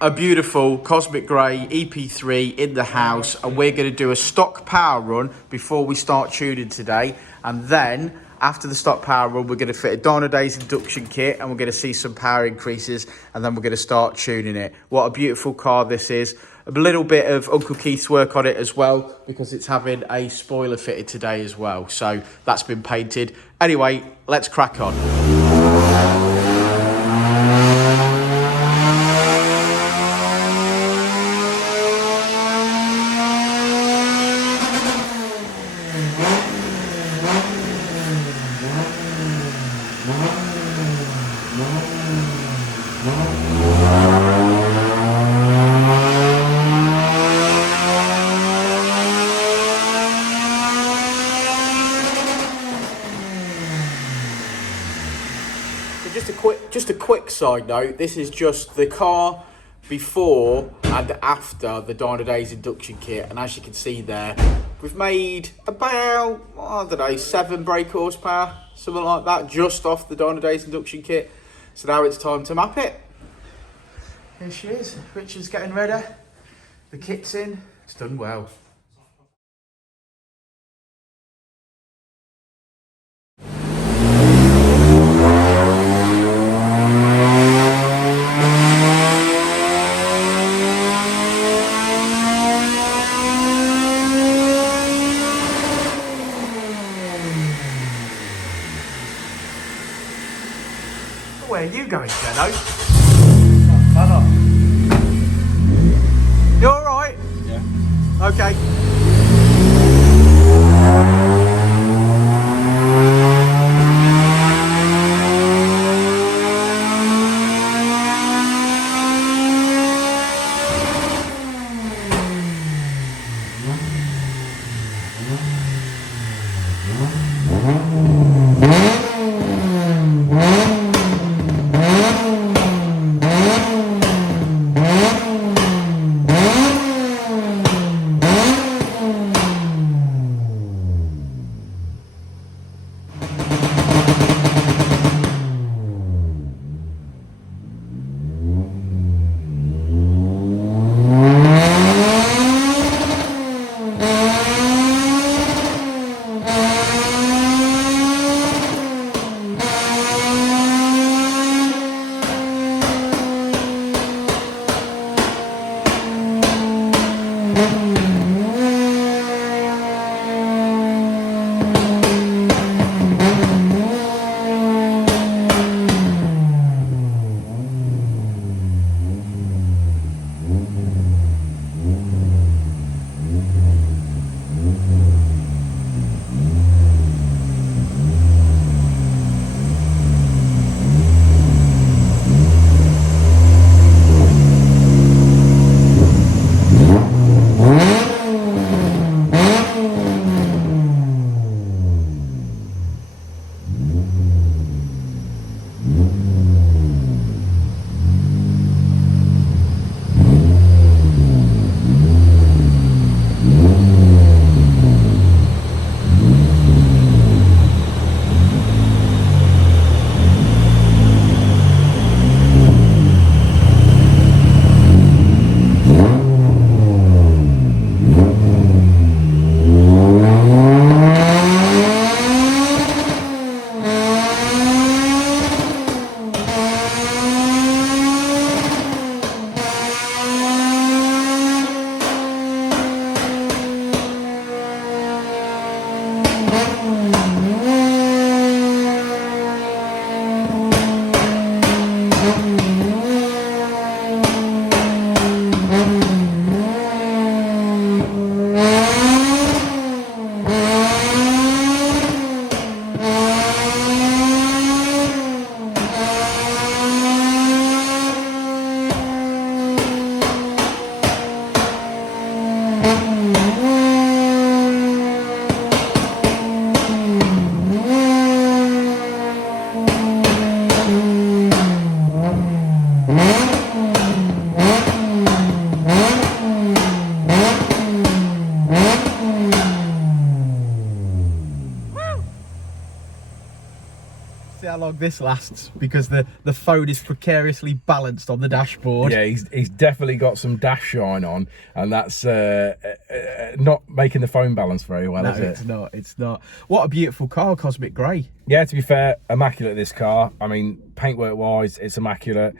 A beautiful Cosmic Grey EP3 in the house, and we're going to do a stock power run before we start tuning today. And then after the stock power run, we're going to fit a Dynodaze induction kit, and we're going to see some power increases, and then we're going to start tuning it. What a beautiful car this is. A little bit of Uncle Keith's work on it as well, because it's having a spoiler fitted today as well, so that's been painted. Anyway, let's crack on. Just a quick side note, this is just the car before and after the Dynodaze induction kit, and as you can see there, we've made about, I don't know, 7 brake horsepower, something like that, just off the Dynodaze induction kit. So now it's time to map it. Here she is, Richard's getting ready, the kit's in, it's done well. Where are you going, Dyno? You alright? Yeah. Okay. long this lasts because the phone is precariously balanced on the dashboard. Yeah, he's definitely got some dash shine on, and that's not making the phone balance very well, is it? No, it's not. What a beautiful car, Cosmic Grey. Yeah, to be fair, immaculate this car. I mean, paintwork wise, it's immaculate.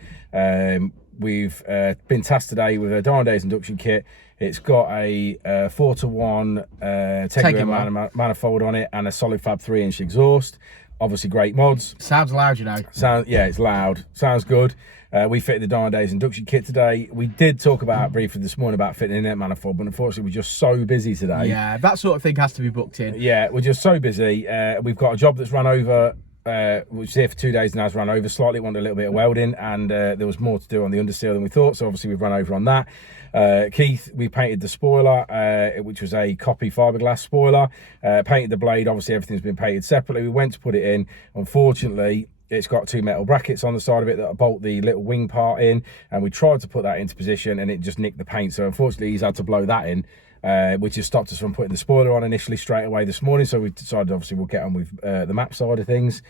We've been tasked today with a Dynodaze induction kit. It's got a 4:1 Tegra manifold on it and a solid fab 3-inch exhaust. Obviously great mods. Sounds loud, you know. Yeah, it's loud. Sounds good. We fitted the Dynodaze induction kit today. We did talk about briefly this morning about fitting an inlet manifold, but unfortunately we're just so busy today. Yeah, that sort of thing has to be booked in. Yeah, we're just so busy. We've got a job that's run over, which is here for 2 days and has run over slightly. Wanted a little bit of welding, and there was more to do on the understeel than we thought, so obviously we've run over on that. Keith, we painted the spoiler, which was a copy fiberglass spoiler. Painted the blade. Obviously everything's been painted separately. We went to put it in. Unfortunately, it's got 2 metal brackets on the side of it that bolt the little wing part in, and we tried to put that into position and it just nicked the paint. So unfortunately he's had to blow that in, which has stopped us from putting the spoiler on initially straight away this morning. So we decided obviously we'll get on with the map side of things.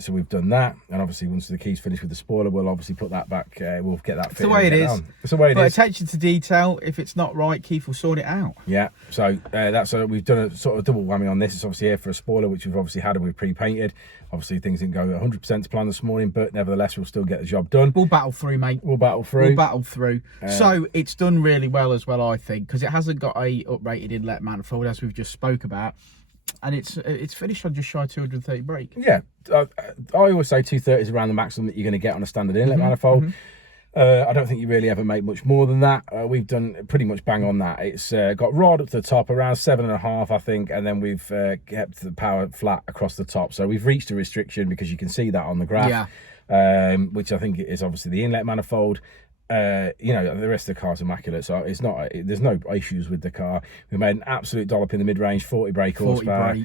So we've done that, and obviously once the key's finished with the spoiler, we'll obviously put that back. We'll get that fitted. It's the way it is. It's the way it is. But attention to detail. If it's not right, Keith will sort it out. Yeah. So we've done a sort of double whammy on this. It's obviously here for a spoiler, which we've obviously had and we've pre-painted. Obviously things didn't go 100% to plan this morning, but nevertheless we'll still get the job done. We'll battle through, mate. We'll battle through. We'll battle through. So it's done really well as well, I think, because it hasn't got a uprated inlet manifold as we've just spoke about. And it's finished on just shy of 230 brake. Yeah, I always say 230 is around the maximum that you're going to get on a standard inlet manifold. I don't think you really ever make much more than that. We've done pretty much bang on that. It's got rod up to the top, around 7.5, I think, and then we've kept the power flat across the top. So we've reached a restriction because you can see that on the graph, which I think is obviously the inlet manifold. You know, the rest of the car's immaculate, so it's not. There's no issues with the car. We made an absolute dollop in the mid-range, 40 brake horsepower,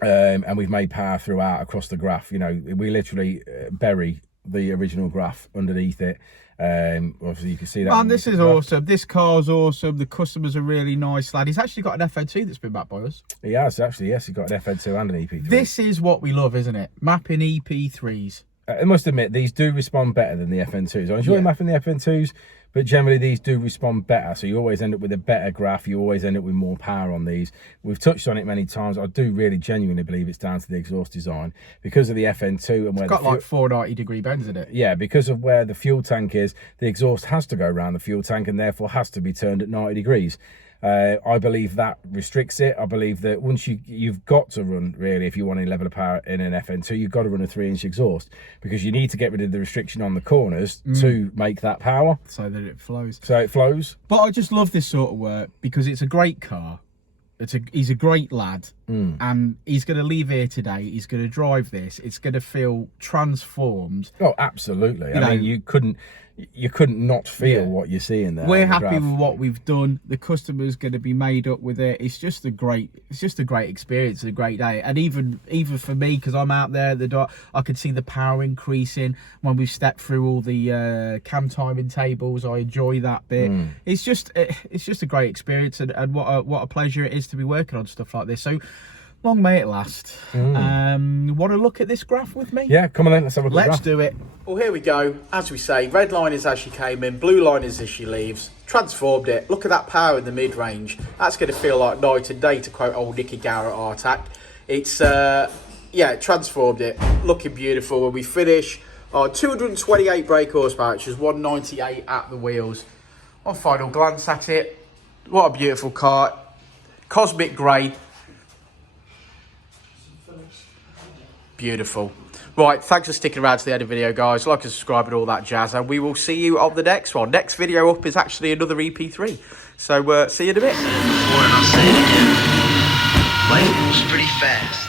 and we've made power throughout across the graph. You know, we literally bury the original graph underneath it. Obviously, you can see that. Man, this is awesome. This car's awesome. The customer's a really nice lad. He's actually got an FN2 that's been backed by us. He has actually. Yes, he's got an FN2 and an EP3. This is what we love, isn't it? Mapping EP3s. I must admit, these do respond better than the FN2s. I enjoy mapping the FN2s, but generally these do respond better. So you always end up with a better graph. You always end up with more power on these. We've touched on it many times. I do really genuinely believe it's down to the exhaust design because of the FN2 and where it's got like 490-degree bends in it. Yeah, because of where the fuel tank is, the exhaust has to go around the fuel tank and therefore has to be turned at 90 degrees. I believe that restricts it. I believe that once you've got to run, really, if you want a level of power in an FN2, you've got to run a 3-inch exhaust because you need to get rid of the restriction on the corners to make that power. So that it flows. So it flows. But I just love this sort of work because it's a great car. He's a great lad, and he's going to leave here today. He's going to drive this. It's going to feel transformed. Oh, absolutely. I mean, you couldn't not feel what you're seeing there. We're happy with what we've done. The customer's going to be made up with it. It's just a great experience, a great day. And even for me, because I'm out there, I could see the power increasing when we stepped through all the cam timing tables. I enjoy that bit. It's just a great experience, and what a pleasure it is to be working on stuff like this. So long may it last. Want to look at this graph with me? Yeah, come on then, let's have a look. Let's do it. Well, here we go. As we say, red line is as she came in, blue line is as she leaves. Transformed it. Look at that power in the mid-range. That's going to feel like night and day, to quote old Nicky Garrett Artac. It's yeah, transformed it. Looking beautiful. When we finish, 228 brake horsepower, which is 198 at the wheels. On final glance at it, what a beautiful car. Cosmic grey. Beautiful. Right, thanks for sticking around to the end of the video, guys. Like and subscribe and all that jazz, and we will see you on the next one. Next video up is actually another EP3. So see you in a bit. Before, and I'll say it again. Life moves pretty fast.